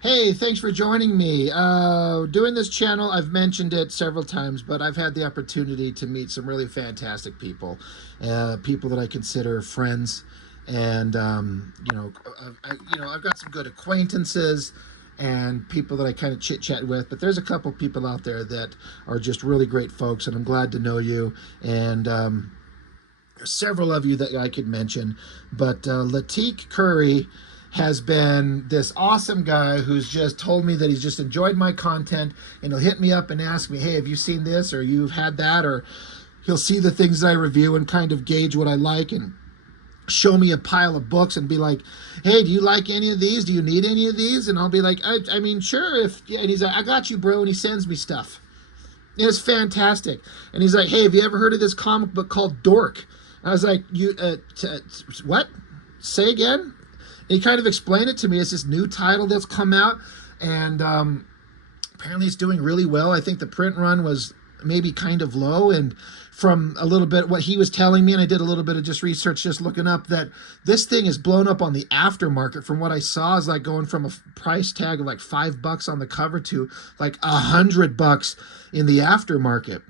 Hey, thanks for joining me. Doing this channel, I've mentioned it several times, but I've had the opportunity to meet some really fantastic people, people that I consider friends, and I've got some good acquaintances and people that I kind of chit chat with. But there's a couple people out there that are just really great folks, and I'm glad to know you. And several of you that I could mention, but Latik Curry has been this awesome guy who's just told me that he's just enjoyed my content, and he'll hit me up and ask me, hey, have you seen this, or you've had that, or he'll see the things that I review and kind of gauge what I like and show me a pile of books and be like, hey, do you like any of these? Do you need any of these? And I'll be like, I mean, sure. If yeah. And he's like, I got you, bro. And he sends me stuff. And it's fantastic. And he's like, hey, have you ever heard of this comic book called Dork? I was like, what? Say again? And he kind of explained it to me. It's this new title that's come out, and apparently it's doing really well. I think the print run was maybe kind of low, and from a little bit what he was telling me, and I did a little bit of just research, just looking up, that this thing is blown up on the aftermarket. From what I saw, is like going from a price tag of like $5 on the cover to like $100 in the aftermarket.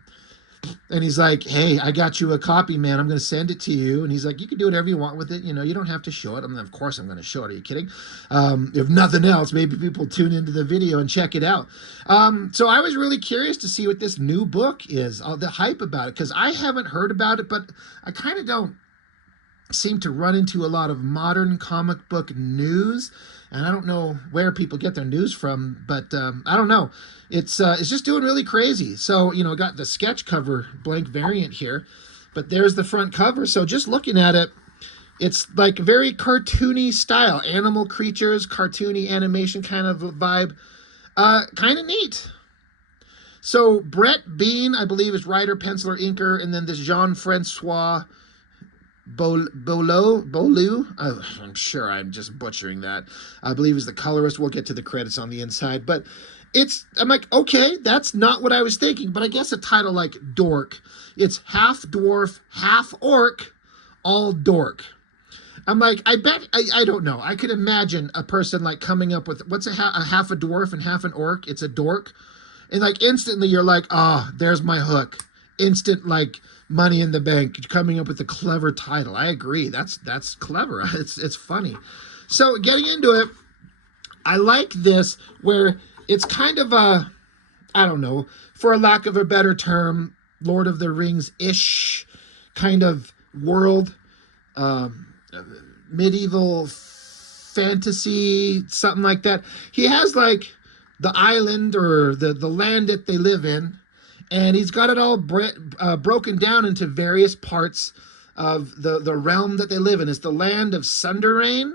And he's like, hey, I got you a copy, man. I'm going to send it to you. And he's like, you can do whatever you want with it. You know, you don't have to show it. I mean, of course I'm going to show it. Are you kidding? If nothing else, maybe people tune into the video and check it out. So I was really curious to see what this new book is, the hype about it, because I haven't heard about it, but I kind of don't seem to run into a lot of modern comic book news, and I don't know where people get their news from, but I don't know. It's just doing really crazy. So, you know, got the sketch cover blank variant here, but there's the front cover. So just looking at it, it's like very cartoony style, animal creatures, cartoony animation kind of vibe. Kind of neat. So Brett Bean, I believe, is writer, penciler, inker, and then this Jean-Francois Bolu, I'm sure I'm just butchering that. I believe is the colorist. We'll get to the credits on the inside, but I'm like, okay, that's not what I was thinking. But I guess a title like Dork, it's half dwarf, half orc, all dork. I'm like, I don't know. I could imagine a person like coming up with what's a half a dwarf and half an orc. It's a dork, and like instantly you're like, oh, there's my hook. Instant like money in the bank, coming up with a clever title. I agree. That's clever. It's funny. So getting into it, I like this where it's kind of a, I don't know, for a lack of a better term, Lord of the Rings-ish kind of world, medieval fantasy, something like that. He has like the island or the land that they live in, and he's got it all broken down into various parts of the realm that they live in. It's the land of Sunderain,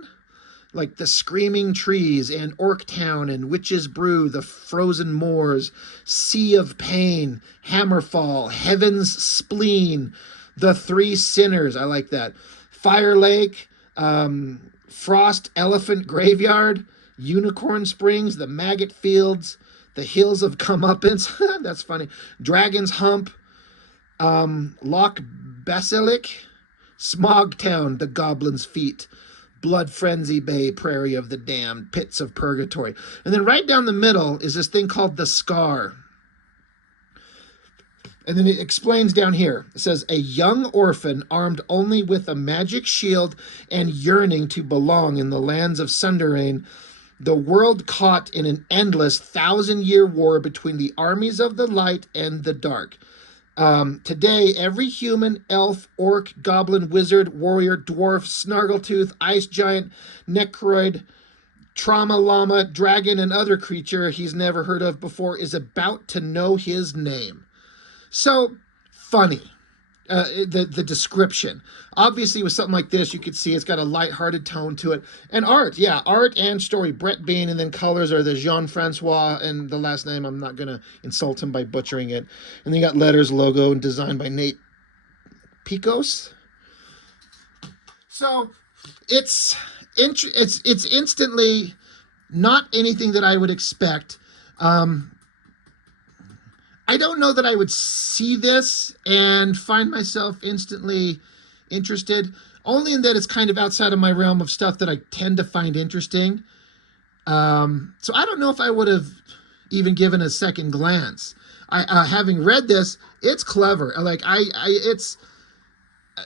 like the Screaming Trees, and Orktown, and Witch's Brew, the Frozen Moors, Sea of Pain, Hammerfall, Heaven's Spleen, the Three Sinners, I like that, Fire Lake, Frost Elephant Graveyard, Unicorn Springs, the Maggot Fields, the Hills of Comeuppance, that's funny, Dragon's Hump, Loch Basilic, Smogtown, the Goblin's Feet, Blood Frenzy Bay, Prairie of the Damned, Pits of Purgatory. And then right down the middle is this thing called the Scar. And then it explains down here. It says, a young orphan armed only with a magic shield and yearning to belong in the lands of Sunderain, the world caught in an endless 1,000-year war between the armies of the light and the dark. Today, every human, elf, orc, goblin, wizard, warrior, dwarf, snargletooth, ice giant, necroid, trauma llama, dragon, and other creature he's never heard of before is about to know his name. So, funny. The description. Obviously, with something like this, you could see it's got a lighthearted tone to it. And art, yeah, art and story. Brett Bean, and then colors are the Jean-Francois, and the last name, I'm not going to insult him by butchering it. And then you got letters, logo, and designed by Nate Picos. So, it's instantly not anything that I would expect. I don't know that I would see this and find myself instantly interested, only in that it's kind of outside of my realm of stuff that I tend to find interesting. So I don't know if I would have even given a second glance. Having read this, it's clever.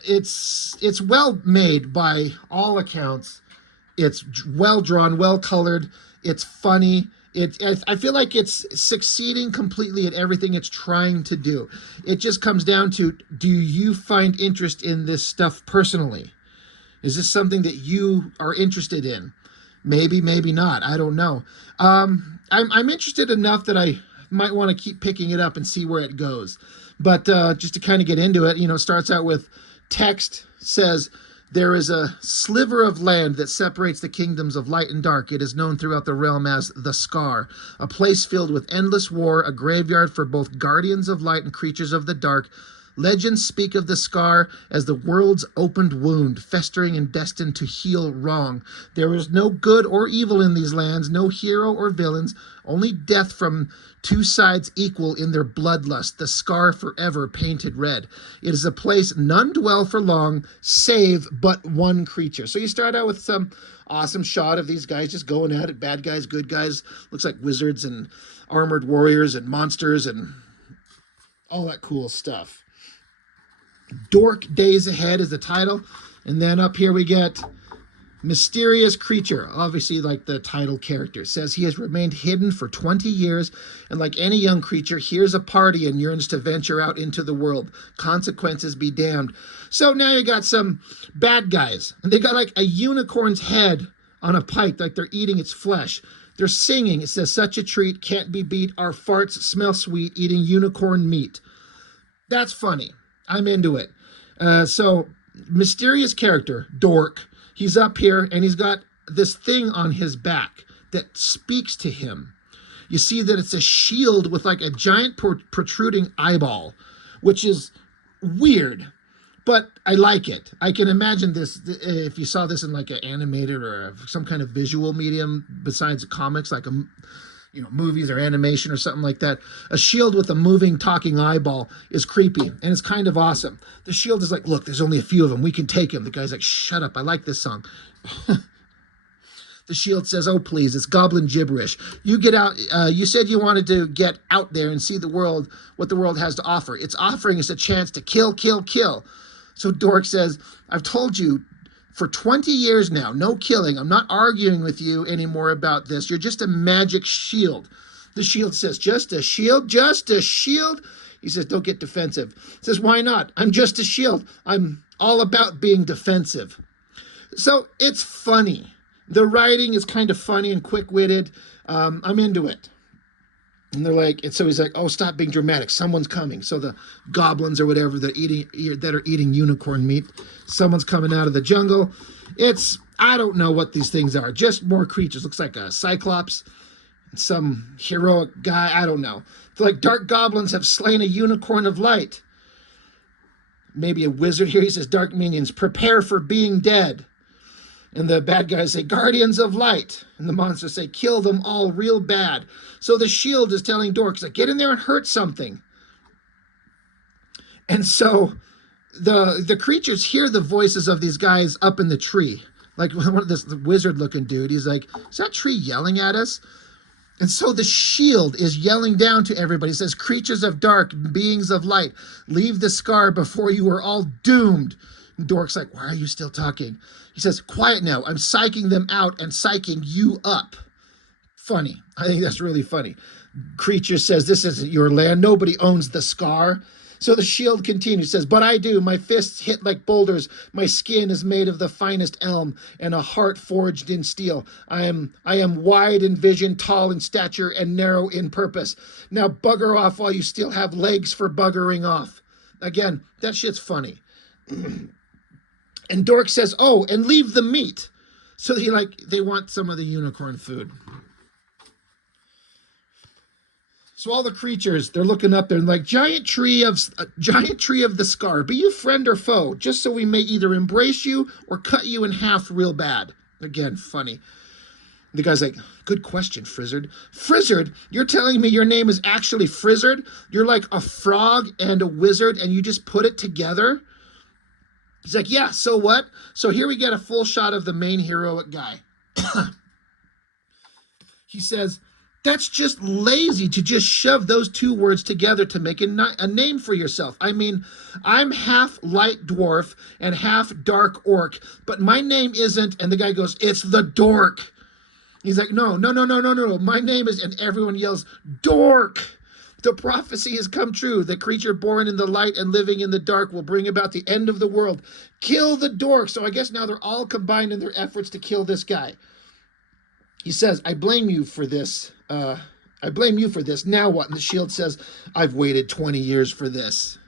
It's well made by all accounts. It's well drawn, well colored. It's funny. I feel like it's succeeding completely at everything it's trying to do. It just comes down to, do you find interest in this stuff personally? Is this something that you are interested in? Maybe, maybe not. I don't know. I'm interested enough that I might want to keep picking it up and see where it goes. But just to kind of get into it, it starts out with text, says, there is a sliver of land that separates the kingdoms of light and dark. It is known throughout the realm as the Scar, a place filled with endless war, a graveyard for both guardians of light and creatures of the dark. Legends speak of the Scar as the world's opened wound, festering and destined to heal wrong. There is no good or evil in these lands, no hero or villains, only death from two sides equal in their bloodlust, the Scar forever painted red. It is a place none dwell for long, save but one creature. So you start out with some awesome shot of these guys just going at it, bad guys, good guys, looks like wizards and armored warriors and monsters and all that cool stuff. Dork Days Ahead is the title. And then up here we get mysterious creature, obviously like the title character. It says he has remained hidden for 20 years and like any young creature hears a party and yearns to venture out into the world. Consequences be damned. So now you got some bad guys and they got like a unicorn's head on a pike, like they're eating its flesh. They're singing. It says, such a treat can't be beat. Our farts smell sweet eating unicorn meat. That's funny. I'm into it. So mysterious character, Dork, he's up here and he's got this thing on his back that speaks to him. You see that it's a shield with like a giant protruding eyeball, which is weird, but I like it. I can imagine this, if you saw this in like an animated or some kind of visual medium besides comics, like movies or animation or something like that. A shield with a moving, talking eyeball is creepy, and it's kind of awesome. The shield is like, look, there's only a few of them. We can take him. The guy's like, shut up. I like this song. The shield says, oh, please, it's goblin gibberish. You get out. You said you wanted to get out there and see the world, what the world has to offer. It's offering us a chance to kill, kill, kill. So Dork says, I've told you for 20 years now, no killing. I'm not arguing with you anymore about this. You're just a magic shield. The shield says, just a shield, just a shield. He says, don't get defensive. He says, why not? I'm just a shield. I'm all about being defensive. So it's funny. The writing is kind of funny and quick-witted. I'm into it. And they're like, and so he's like, oh, stop being dramatic. Someone's coming. So the goblins or whatever that are eating unicorn meat, someone's coming out of the jungle. I don't know what these things are. Just more creatures. Looks like a cyclops, some heroic guy. I don't know. They're like, dark goblins have slain a unicorn of light. Maybe a wizard here. He says, dark minions, prepare for being dead. And the bad guys say, guardians of light. And the monsters say, kill them all real bad. So the shield is telling Dork, like, get in there and hurt something. And so the creatures hear the voices of these guys up in the tree. Like one of this wizard-looking dude. He's like, is that tree yelling at us? And so the shield is yelling down to everybody. It says, creatures of dark, beings of light, leave the Scar before you are all doomed. And Dork's like, why are you still talking? He says, quiet now. I'm psyching them out and psyching you up. Funny. I think that's really funny. Creature says, this isn't your land. Nobody owns the Scar. So the shield continues, says, but I do. My fists hit like boulders. My skin is made of the finest elm and a heart forged in steel. I am wide in vision, tall in stature, and narrow in purpose. Now bugger off while you still have legs for buggering off. Again, that shit's funny. And Dork says, oh, and leave the meat. So they want some of the unicorn food. So all the creatures, they're looking up there and like, giant tree of the Scar, be you friend or foe, just so we may either embrace you or cut you in half real bad. Again, funny. The guy's like, good question, Frizzard. Frizzard, you're telling me your name is actually Frizzard? You're like a frog and a wizard and you just put it together? He's like, yeah, so what? So here we get a full shot of the main heroic guy. He says, that's just lazy to just shove those two words together to make a name for yourself. I mean, I'm half light dwarf and half dark orc, but my name isn't, and the guy goes, it's the Dork. He's like, no, no, no, no, no, no, no. My name is, and everyone yells, Dork. The prophecy has come true. The creature born in the light and living in the dark will bring about the end of the world. Kill the Dork. So I guess now they're all combined in their efforts to kill this guy. He says, I blame you for this. I blame you for this. Now what? And the shield says, I've waited 20 years for this.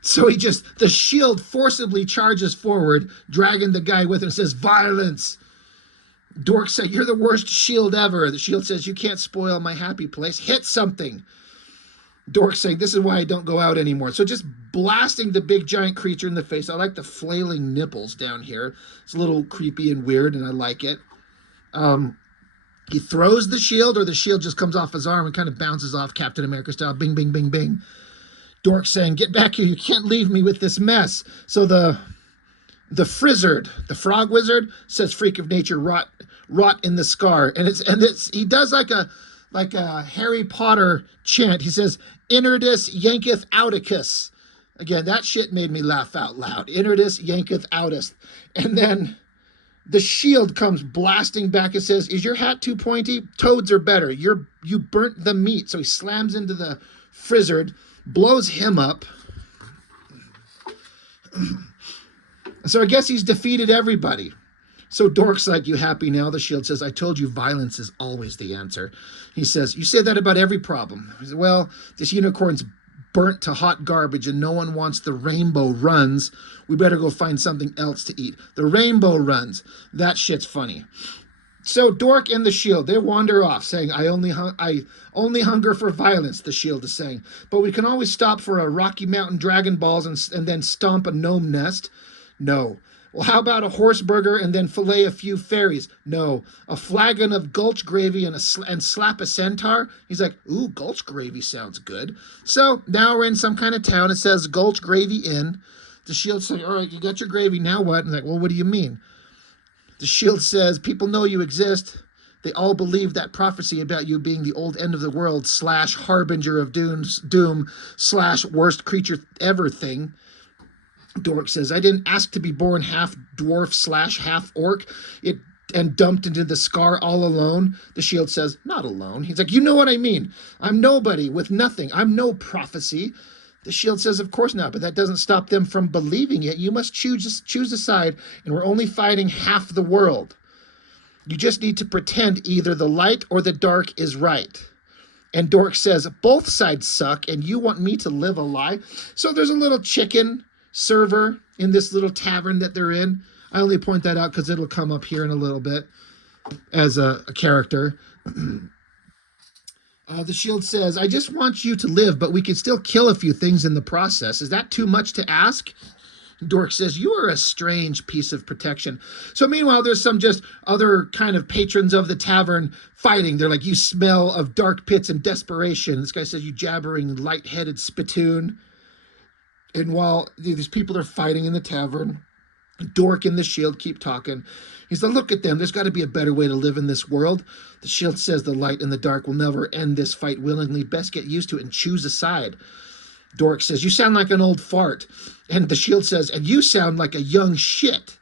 So the shield forcibly charges forward, dragging the guy with it, and says, violence. Dork said, you're the worst shield ever. The shield says, you can't spoil my happy place. Hit something. Dork saying, this is why I don't go out anymore. So just blasting the big giant creature in the face. I like the flailing nipples down here. It's a little creepy and weird, and I like it. He throws the shield, or the shield just comes off his arm and kind of bounces off Captain America style. Bing, bing, bing, bing. Dork saying, get back here. You can't leave me with this mess. So the frizzard, the frog wizard, says freak of nature, rot in the scar. And he does like a Harry Potter chant. He says, Inerdus yanketh outicus. Again, that shit made me laugh out loud. Inerdus yanketh outus. And then the shield comes blasting back and says, is your hat too pointy? Toads are better. You burnt the meat. So he slams into the frizzard, blows him up. So I guess he's defeated everybody. So Dork's like, you happy now? The shield says, I told you violence is always the answer. He says, you say that about every problem. He says, well, this unicorn's burnt to hot garbage and no one wants the rainbow runs. We better go find something else to eat. The rainbow runs. That shit's funny. So Dork and the shield, they wander off saying, I only hunger for violence, the shield is saying. But we can always stop for a Rocky Mountain Dragon Balls and then stomp a gnome nest. No. Well, how about a horse burger and then fillet a few fairies? No. A flagon of gulch gravy and slap a centaur? He's like, ooh, gulch gravy sounds good. So now we're in some kind of town. It says Gulch Gravy Inn. The shield says, all right, you got your gravy, now what? And like, well, what do you mean? The shield says, people know you exist. They all believe that prophecy about you being the old end of the world / harbinger of doom / worst creature ever thing. Dork says, I didn't ask to be born half dwarf / half orc and dumped into the scar all alone. The shield says, not alone. He's like, you know what I mean. I'm nobody with nothing. I'm no prophecy. The shield says, of course not, but that doesn't stop them from believing it. You must choose a side, and we're only fighting half the world. You just need to pretend either the light or the dark is right. And Dork says, both sides suck, and you want me to live a lie? So there's a little chicken server in this little tavern that they're in. I only point that out because it'll come up here in a little bit as a character. The shield says, I just want you to live, but we can still kill a few things in the process. Is that too much to ask? Dork says, you are a strange piece of protection. So meanwhile, there's some just other kind of patrons of the tavern fighting. They're like, you smell of dark pits and desperation. This guy says, you jabbering, light-headed spittoon. And while these people are fighting in the tavern, Dork and the shield keep talking. He's like, look at them. There's got to be a better way to live in this world. The shield says the light and the dark will never end this fight willingly. Best get used to it and choose a side. Dork says, you sound like an old fart. And the shield says, and you sound like a young shit.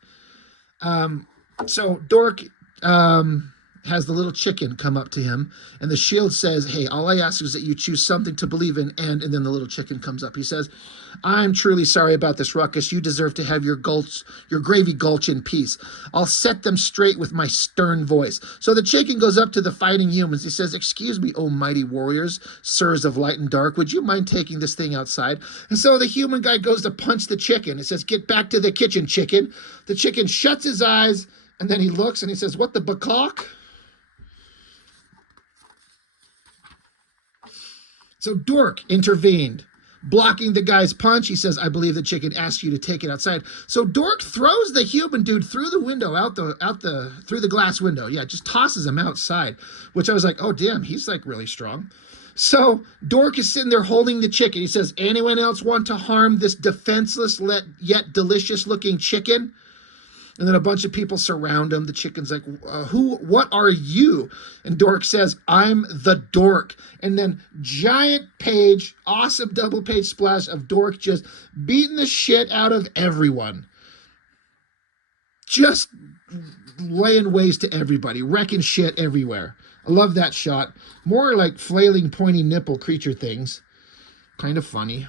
So Dork has the little chicken come up to him, and the shield says, hey, all I ask is that you choose something to believe in, and then the little chicken comes up. He says, I'm truly sorry about this ruckus. You deserve to have your gravy gulch in peace. I'll set them straight with my stern voice. So the chicken goes up to the fighting humans. He says, excuse me, oh mighty warriors, sirs of light and dark, would you mind taking this thing outside? And so the human guy goes to punch the chicken. It says, get back to the kitchen, chicken. The chicken shuts his eyes, and then he looks, and he says, what the bacock? So Dork intervened, blocking the guy's punch. He says, I believe the chicken asked you to take it outside. So Dork throws the human dude through the window, through the glass window. Yeah, just tosses him outside, which I was like, oh, damn, he's like really strong. So Dork is sitting there holding the chicken. He says, anyone else want to harm this defenseless yet delicious looking chicken? And then a bunch of people surround him. The chicken's like, what are you? And Dork says, I'm the Dork. And then giant page, awesome double page splash of Dork just beating the shit out of everyone. Just laying waste to everybody, wrecking shit everywhere. I love that shot. More like flailing, pointy nipple creature things. Kind of funny.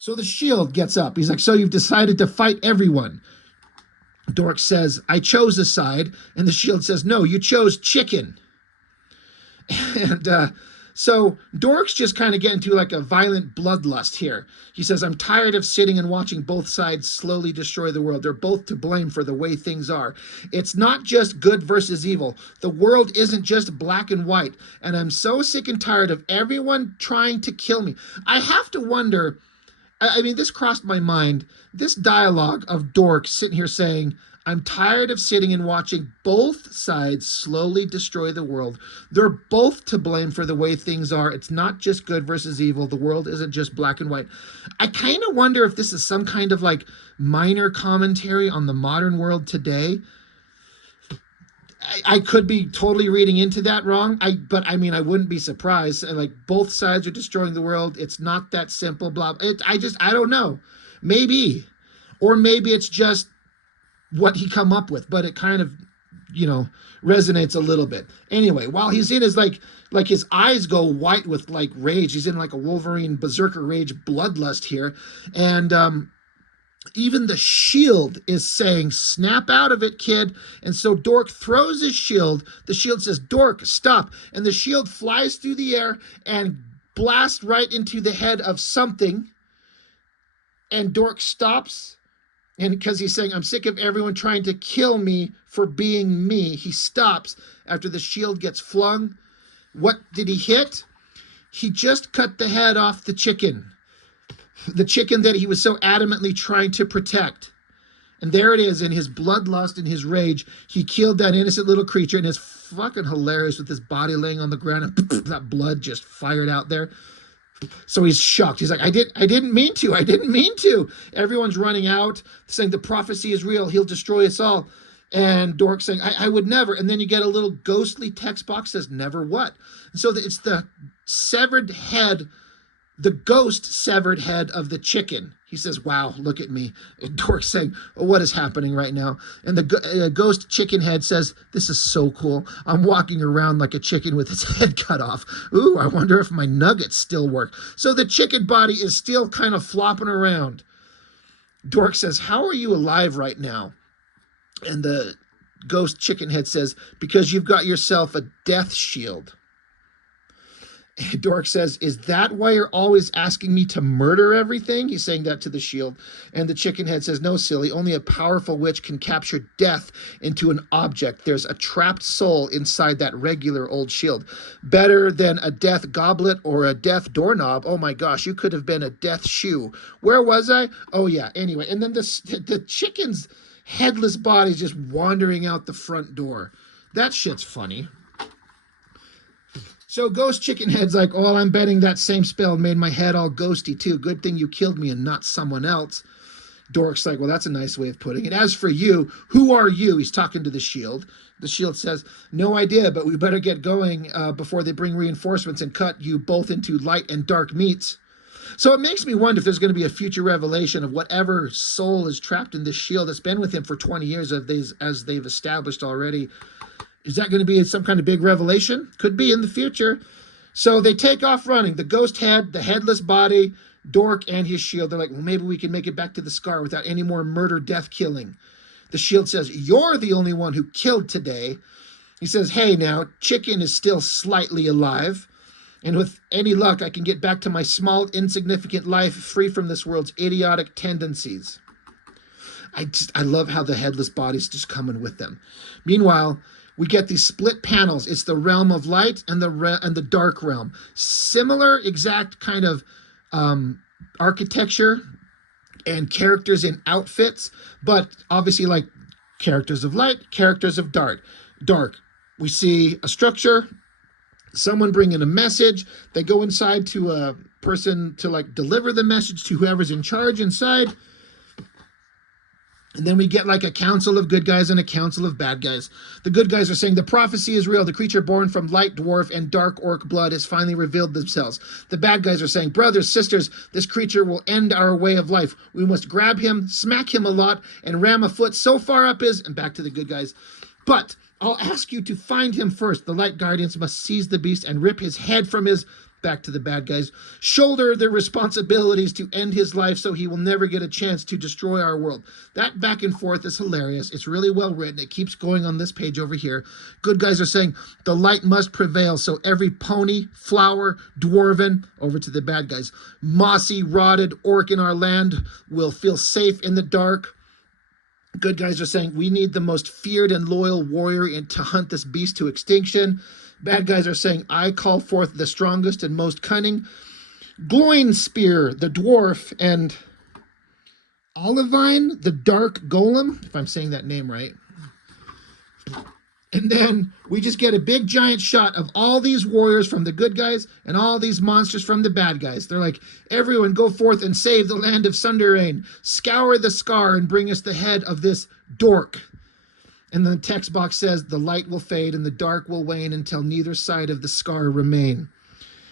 So the shield gets up. He's like, so you've decided to fight everyone. Dork says, I chose a side. And the shield says, no, you chose chicken. And so Dork's just kind of getting to like a violent bloodlust here. He says, I'm tired of sitting and watching both sides slowly destroy the world. They're both to blame for the way things are. It's not just good versus evil. The world isn't just black and white. And I'm so sick and tired of everyone trying to kill me. I have to wonder, I mean, this crossed my mind. This dialogue of Dork sitting here saying, I'm tired of sitting and watching both sides slowly destroy the world. They're both to blame for the way things are. It's not just good versus evil. The world isn't just black and white. I kind of wonder if this is some kind of like minor commentary on the modern world today. I could be totally reading into that wrong. But I mean, I wouldn't be surprised. Like, both sides are destroying the world. It's not that simple, blah. I don't know. Maybe. Or maybe it's just what he come up with, but it kind of, resonates a little bit. Anyway, while he's in his, like his eyes go white with like rage. He's in like a Wolverine berserker rage bloodlust here. And, even the shield is saying, snap out of it, kid. And so Dork throws his shield. The shield says, Dork, stop. And the shield flies through the air and blasts right into the head of something. And Dork stops. And because he's saying, I'm sick of everyone trying to kill me for being me. He stops after the shield gets flung. What did he hit? He just cut the head off the chicken. The chicken that he was so adamantly trying to protect. And there it is, in his bloodlust and his rage, he killed that innocent little creature, and it's fucking hilarious with his body laying on the ground and that blood just fired out there. So he's shocked. He's like, I didn't mean to. Everyone's running out, saying the prophecy is real. He'll destroy us all. And Dork saying, I would never. And then you get a little ghostly text box that says, never what? And so it's the severed head, the ghost severed head of the chicken. He says, wow, look at me. And Dork's saying, oh, what is happening right now? And the ghost chicken head says, this is so cool. I'm walking around like a chicken with its head cut off. Ooh, I wonder if my nuggets still work. So the chicken body is still kind of flopping around. Dork says, how are you alive right now? And the ghost chicken head says, because you've got yourself a death shield. Dork says, is that why you're always asking me to murder everything? He's saying that to the shield. And the chicken head says, no, silly, only a powerful witch can capture death into an object. There's a trapped soul inside that regular old shield. Better than a death goblet or a death doorknob. Oh my gosh, you could have been a death shoe. Where was I? Oh yeah, anyway. And then the chicken's headless body's just wandering out the front door. That shit's funny. So Ghost Chicken Head's like, oh, I'm betting that same spell made my head all ghosty too. Good thing you killed me and not someone else. Dork's like, well, that's a nice way of putting it. As for you, who are you? He's talking to the shield. The shield says, no idea, but we better get going before they bring reinforcements and cut you both into light and dark meats. So it makes me wonder if there's going to be a future revelation of whatever soul is trapped in this shield that's been with him for 20 years, as they've established already. Is that going to be some kind of big revelation? Could be in the future. So they take off running. The ghost head, the headless body, Dork, and his shield. They're like, well, maybe we can make it back to the Scar without any more murder, death, killing. The shield says, you're the only one who killed today. He says, hey, now, Chicken is still slightly alive. And with any luck, I can get back to my small, insignificant life free from this world's idiotic tendencies. I love how the headless body's just coming with them. Meanwhile, we get these split panels. It's the realm of light and the dark realm. Similar exact kind of architecture and characters in outfits, but obviously like characters of light, characters of dark. We see a structure, someone bringing a message. They go inside to a person to like deliver the message to whoever's in charge inside. And then we get like a council of good guys and a council of bad guys. The good guys are saying the prophecy is real. The creature born from light dwarf and dark orc blood has finally revealed themselves. The bad guys are saying, brothers, sisters, this creature will end our way of life. We must grab him, smack him a lot, and ram a foot so far up his, and back to the good guys. But I'll ask you to find him first. The light guardians must seize the beast and rip his head from his, back to the bad guys, shoulder their responsibilities to end his life so he will never get a chance to destroy our world. That back and forth is hilarious. It's really well written. It keeps going on this page over here. Good guys are saying the light must prevail, so every pony, flower, dwarven, over to the bad guys, mossy, rotted orc in our land will feel safe in the dark. Good guys are saying we need the most feared and loyal warrior to hunt this beast to extinction. Bad guys are saying, I call forth the strongest and most cunning Gloin Spear, the dwarf, and Olivine, the dark golem, if I'm saying that name right. And then we just get a big giant shot of all these warriors from the good guys and all these monsters from the bad guys. They're like, everyone go forth and save the land of Sunderain. Scour the scar and bring us the head of this Dork. And the text box says, the light will fade and the dark will wane until neither side of the scar remain.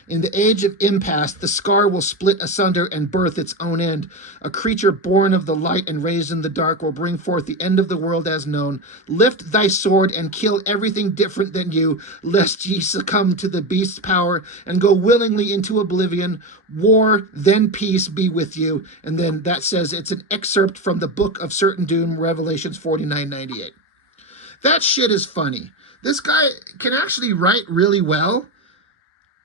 In the age of impasse, the scar will split asunder and birth its own end. A creature born of the light and raised in the dark will bring forth the end of the world as known. Lift thy sword and kill everything different than you, lest ye succumb to the beast's power and go willingly into oblivion. War, then peace be with you. And then that says it's an excerpt from the Book of Certain Doom, Revelations 49:98. That shit is funny. This guy can actually write really well,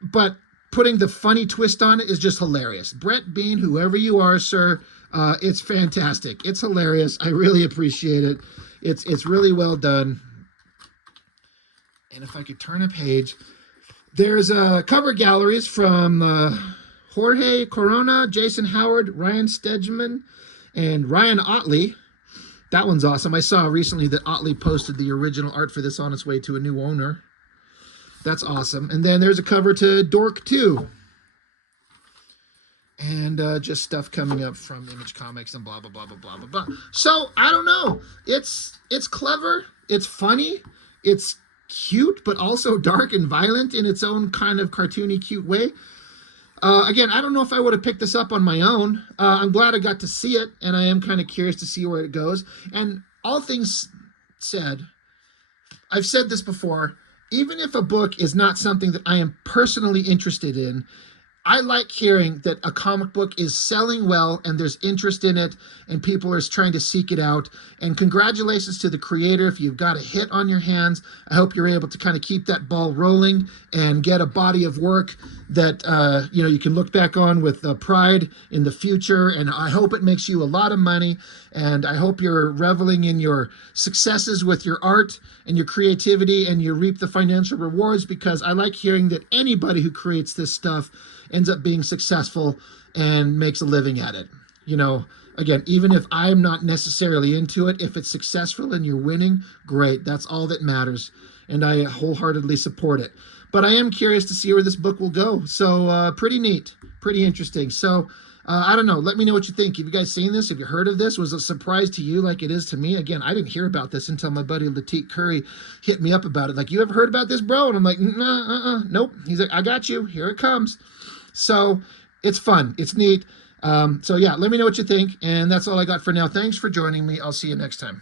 but putting the funny twist on it is just hilarious. Brett Bean, whoever you are, sir, it's fantastic. It's hilarious. I really appreciate it. It's really well done. And if I could turn a page, there's cover galleries from Jorge Corona, Jason Howard, Ryan Stedman, and Ryan Otley. That one's awesome. I saw recently that Otley posted the original art for this on its way to a new owner. That's awesome. And then there's a cover to Dork 2. And just stuff coming up from Image Comics and blah, blah, blah, blah, blah, blah, blah. So, I don't know. It's clever. It's funny. It's cute, but also dark and violent in its own kind of cartoony, cute way. Again, I don't know if I would have picked this up on my own. I'm glad I got to see it, and I am kind of curious to see where it goes. And all things said, I've said this before, even if a book is not something that I am personally interested in, I like hearing that a comic book is selling well and there's interest in it and people are trying to seek it out. And congratulations to the creator if you've got a hit on your hands. I hope you're able to kind of keep that ball rolling and get a body of work that you can look back on with pride in the future. And I hope it makes you a lot of money. And I hope you're reveling in your successes with your art and your creativity and you reap the financial rewards, because I like hearing that anybody who creates this stuff ends up being successful and makes a living at it. Again, even if I'm not necessarily into it, if it's successful and you're winning, great. That's all that matters. And I wholeheartedly support it. But I am curious to see where this book will go. So pretty neat, pretty interesting. So I don't know. Let me know what you think. Have you guys seen this? Have you heard of this? Was it a surprise to you like it is to me? Again, I didn't hear about this until my buddy Lateek Curry hit me up about it. Like, you ever heard about this, bro? And I'm like, nope. He's like, I got you. Here it comes. So it's fun. It's neat. So yeah, let me know what you think. And that's all I got for now. Thanks for joining me. I'll see you next time.